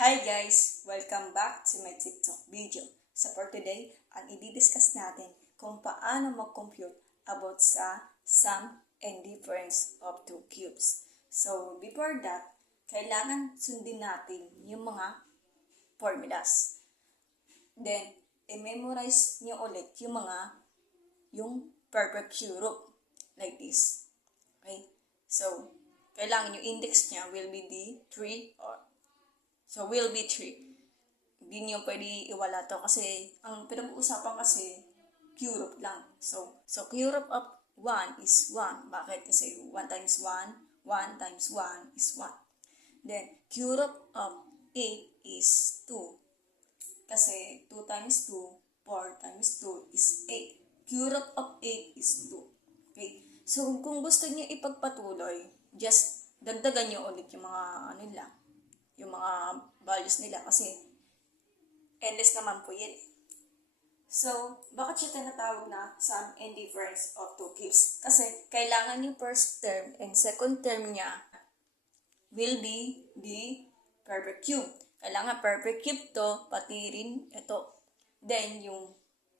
Hi guys! Welcome back to my TikTok video. So for today, ang i-discuss natin kung paano mag-compute about sa sum and difference of two cubes. So before that, kailangan sundin natin yung mga formulas. Then, i-memorize nyo ulit yung perfect cube like this. Okay? So, kailangan yung index niya will be the 3 or so will be 3. Hindi nyo pwede iwala to kasi ang pinag-uusapan kasi cube lang. So cube of 1 is 1. Bakit? Kasi 1 times 1, 1 times 1 is 1. Then, cube of 8 is 2. Kasi 2 times 2, 4 times 2 is 8. Cube of 8 is 2. Okay? So, kung gusto nyo ipagpatuloy, just dagdagan nyo ulit yung mga yung mga values nila kasi endless naman po yan. So, bakit siya tinatawag na sum and difference of two cubes? Kasi kailangan yung first term and second term niya will be the perfect cube. Kailangan perfect cube to, pati rin ito. Then,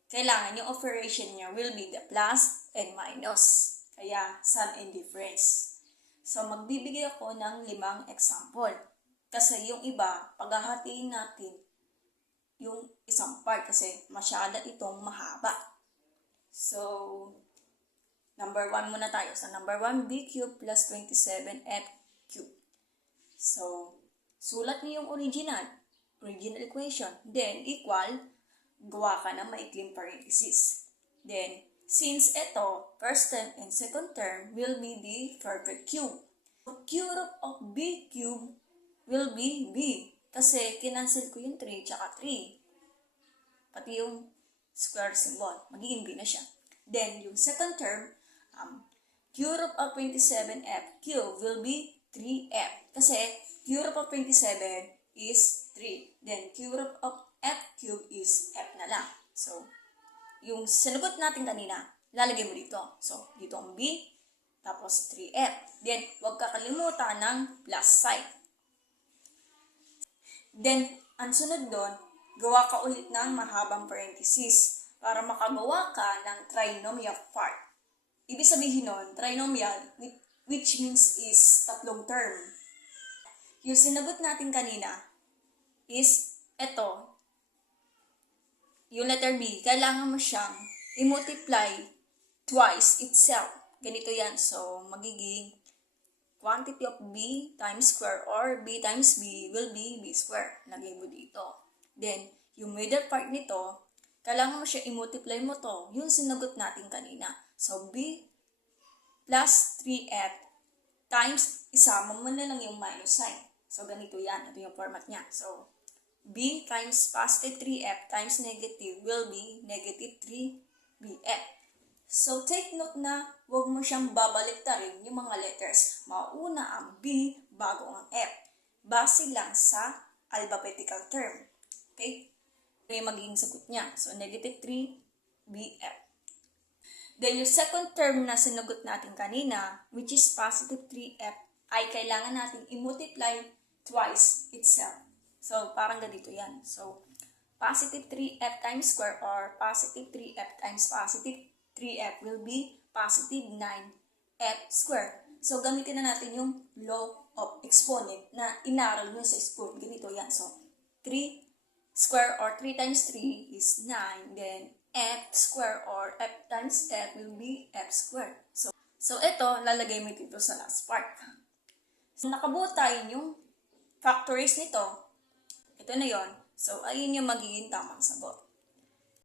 kailangan yung operation niya will be the plus and minus. Kaya, sum and difference. So, magbibigay ako ng 5 example. Kasi yung iba, paghahatiin natin yung isang part kasi masyado itong mahaba. So, number 1 muna tayo. So, number 1, b cube plus 27f cube. So, sulat niyo yung original equation. Then, equal, gawa ka ng maikling parenthesis. Then, since ito, first term and second term will be the perfect cube. So, cube of b cube will be b. Kasi kinancel ko yung 3 tsaka 3. Pati yung square symbol. Magiging b na siya. Then, yung second term, cube of 27f cube will be 3f. Kasi cube of 27 is 3. Then, cube of f cube is f na lang. So, yung sinagot natin kanina, lalagay mo dito. So, dito ang b, tapos 3f. Then, huwag kakalimutan ng plus sign. Then, ang sunod doon, gawa ka ulit ng mahabang parenthesis para makagawa ka ng trinomial part. Ibig sabihin nun, trinomial, which means is tatlong term. Yung sinagot natin kanina is ito. Yung letter B, kailangan mo siyang i-multiply twice itself. Ganito yan. So, magiging quantity of b times square or b times b will be b square. Lagay mo dito. Then, yung middle part nito, kailangan mo siya i-multiply mo to. Yung sinagot natin kanina. So, b plus 3f times, isama mo na lang yung minus sign. So, ganito yan. Ito yung format niya. So, b times positive 3f times negative will be negative 3bf. So, take note na huwag mo siyang babaliktarin yung mga letters. Mauna ang B bago ang F. Base lang sa alphabetical term. Okay? Ito yung magiging sagot niya. So, negative 3BF. Then, yung second term na sinagot natin kanina, which is positive 3F, ay kailangan natin i-multiply twice itself. So, parang ganito yan. So, positive 3F times square or positive 3F times positive 3f will be positive 9f square. So, gamitin na natin yung law of exponent na inaral nyo sa school. Ganito yan. So, 3 square or 3 times 3 is 9. Then, f square or f times f will be f square. So ito, lalagay mo dito sa last part. So, nakabuo tayo yung factories nito. Ito na yon. So, ayun yung magiging tamang sagot.